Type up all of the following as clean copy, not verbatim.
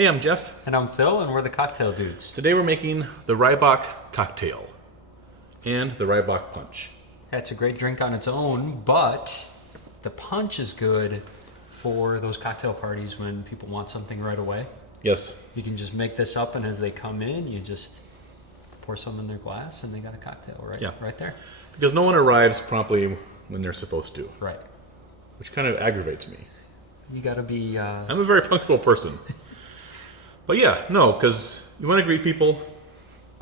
Hey, I'm Jeff. And I'm Phil, and we're the Cocktail Dudes. Today we're making the Rye-Bock cocktail and the Rye-Bock punch. That's a great drink on its own, but the punch is good for those cocktail parties when people want something right away. Yes. You can just make this up, and as they come in, you just pour some in their glass, and they got a cocktail right there. Because no one arrives promptly when they're supposed to. Right. Which kind of aggravates me. You got to be... I'm a very punctual person. But yeah, no, because you want to greet people,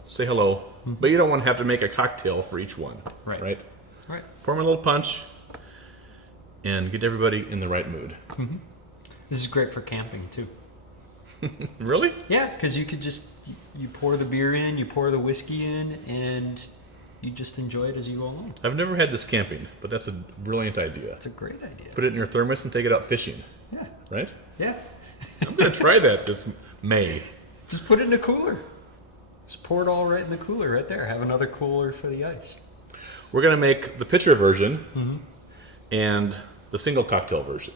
say hello, but you don't want to have to make a cocktail for each one. Right? Pour them a little punch and get everybody in the right mood. Mm-hmm. This is great for camping, too. Really? Yeah, because you could just, you pour the beer in, you pour the whiskey in, and you just enjoy it as you go along. I've never had this camping, but that's a brilliant idea. It's a great idea. Put it in your thermos and take it out fishing. Yeah. Right? Yeah. I'm going to try that this May. Just put it in a cooler. Just pour it all right in the cooler right there. Have another cooler for the ice. We're going to make the pitcher version and the single cocktail version.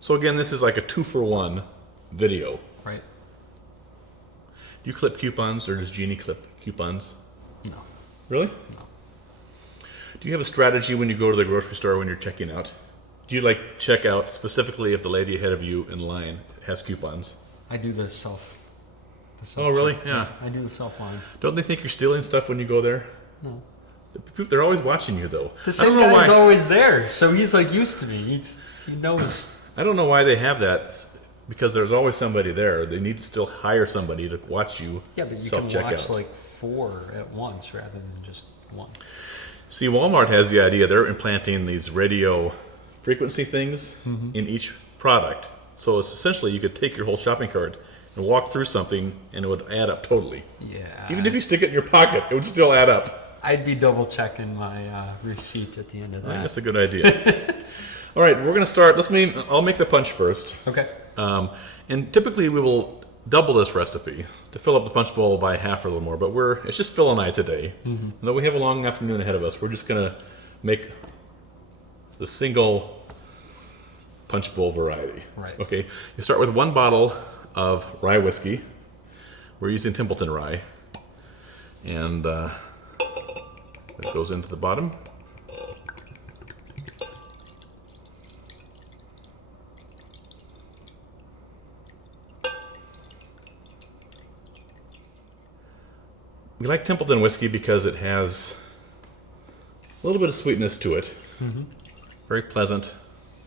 So again, this is like a 2-for-1 video. Right. Do you clip coupons, or does Jeannie clip coupons? No. Really? No. Do you have a strategy when you go to the grocery store when you're checking out? Do you like check out specifically if the lady ahead of you in line has coupons? I do the self. Oh, really? Yeah. I do the self line. Don't they think you're stealing stuff when you go there? No. They're always watching you, though. The same guy's always there, so he's like used to me. He knows. I don't know why they have that. Because there's always somebody there. They need to still hire somebody to watch you. Yeah, but you can watch like 4 at once rather than just 1. See, Walmart has the idea. They're implanting these radio frequency things in each product. So it's essentially you could take your whole shopping cart and walk through something and it would add up totally. Yeah. Even if you stick it in your pocket, it would still add up. I'd be double checking my receipt at the end of that. That's a good idea. All right, we're going to start. I'll make the punch first. Okay. And typically we will double this recipe to fill up the punch bowl by half or a little more, but it's just Phil and I today. Though we have a long afternoon ahead of us, we're just going to make the single punch bowl variety. Right. Okay, you start with 1 bottle of rye whiskey. We're using Templeton rye. And that goes into the bottom. We like Templeton whiskey because it has a little bit of sweetness to it. Very pleasant,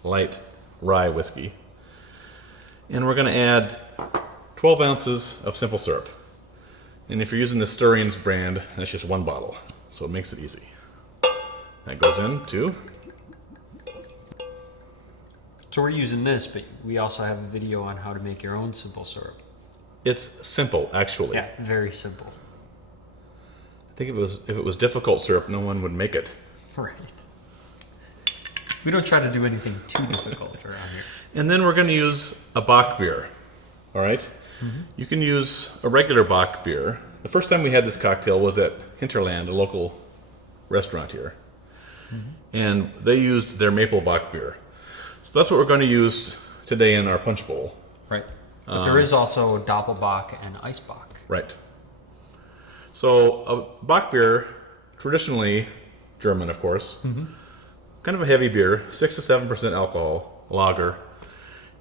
light rye whiskey. And we're going to add 12 ounces of simple syrup. And if you're using the Stirrings brand, that's just 1 bottle. So it makes it easy. That goes into... So we're using this, but we also have a video on how to make your own simple syrup. It's simple, actually. Yeah, very simple. I think if it was difficult syrup, no one would make it. Right. We don't try to do anything too difficult around here. And then we're going to use a Bock beer. All right? You can use a regular Bock beer. The first time we had this cocktail was at Hinterland, a local restaurant here. And they used their maple Bock beer. So that's what we're going to use today in our punch bowl. Right. But there is also Doppelbock and Eisbock. Right. So a Bock beer, traditionally German, of course, kind of a heavy beer, 6 to 7% alcohol, lager,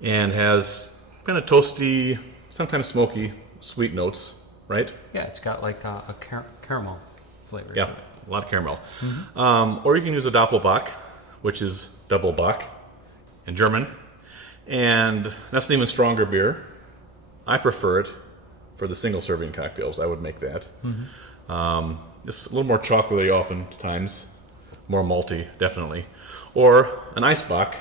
and has kind of toasty, sometimes smoky, sweet notes, right? Yeah, it's got like a caramel flavor. Yeah, a lot of caramel. Or you can use a Doppelbock, which is double Bock in German, and that's an even stronger beer. I prefer it for the single serving cocktails. I would make that. It's a little more chocolatey oftentimes, more malty, definitely. Or an Eisbock,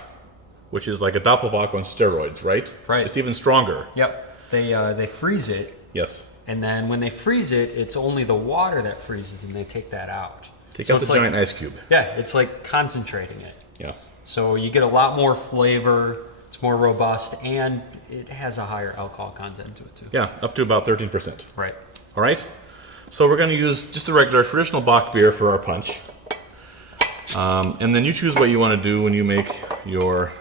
which is like a Doppelbock on steroids, right? Right. It's even stronger. Yep. They freeze it. Yes. And then when they freeze it, it's only the water that freezes, and they take that out. Take out the giant ice cube. Yeah, it's like concentrating it. Yeah. So you get a lot more flavor. It's more robust, and it has a higher alcohol content to it too. Yeah, up to about 13%. Right. All right. So we're going to use just a regular traditional Bock beer for our punch. And then you choose what you want to do when you make your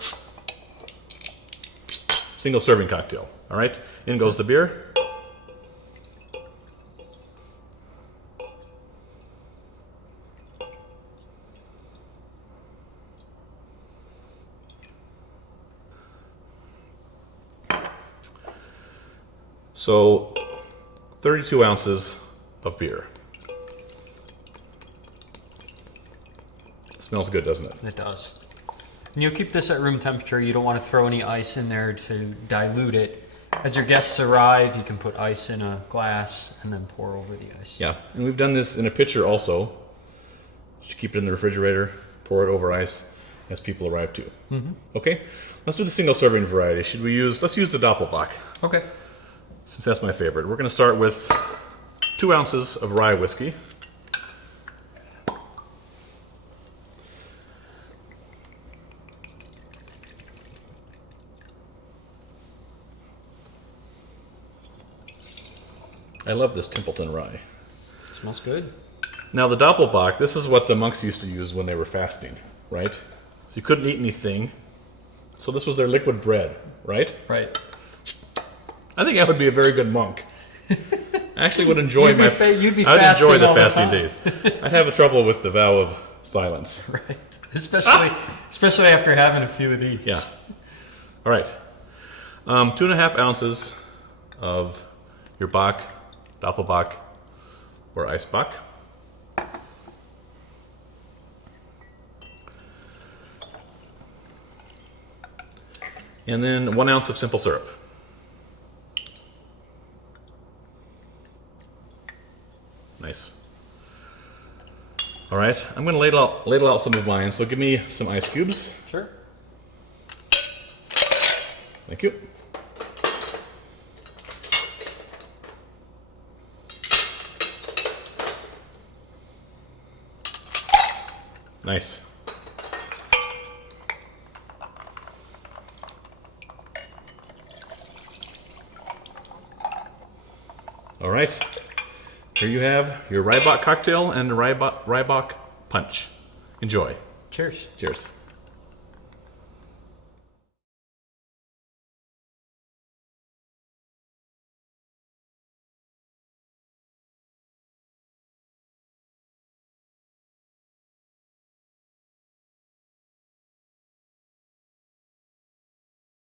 single serving cocktail. All right, in goes the beer. So 32 ounces of beer. Smells good, doesn't it? It does. And you'll keep this at room temperature. You don't want to throw any ice in there to dilute it. As your guests arrive, you can put ice in a glass and then pour over the ice. Yeah, and we've done this in a pitcher also. Just keep it in the refrigerator, pour it over ice as people arrive too. Mm-hmm. Okay, let's do the single serving variety. Let's use the Doppelbock, Okay. since that's my favorite. We're going to start with 2 ounces of rye whiskey. I love this Templeton rye. Smells good. Now the Doppelbock, this is what the monks used to use when they were fasting, right? So you couldn't eat anything. So this was their liquid bread, right? Right. I think I would be a very good monk. I actually would enjoy You'd be I'd fasting enjoy the all the fasting time. days. I'd have a trouble with the vow of silence. Right. Especially after having a few of these. Yeah. All right. 2.5 ounces of your Bock, Doppelbock, or Eisbock. And then 1 ounce of simple syrup. Nice. All right, I'm going to ladle out some of mine. So give me some ice cubes. Sure. Thank you. Nice. All right. Here you have your Rye-Bock cocktail and the Rye-Bock punch. Enjoy. Cheers. Cheers.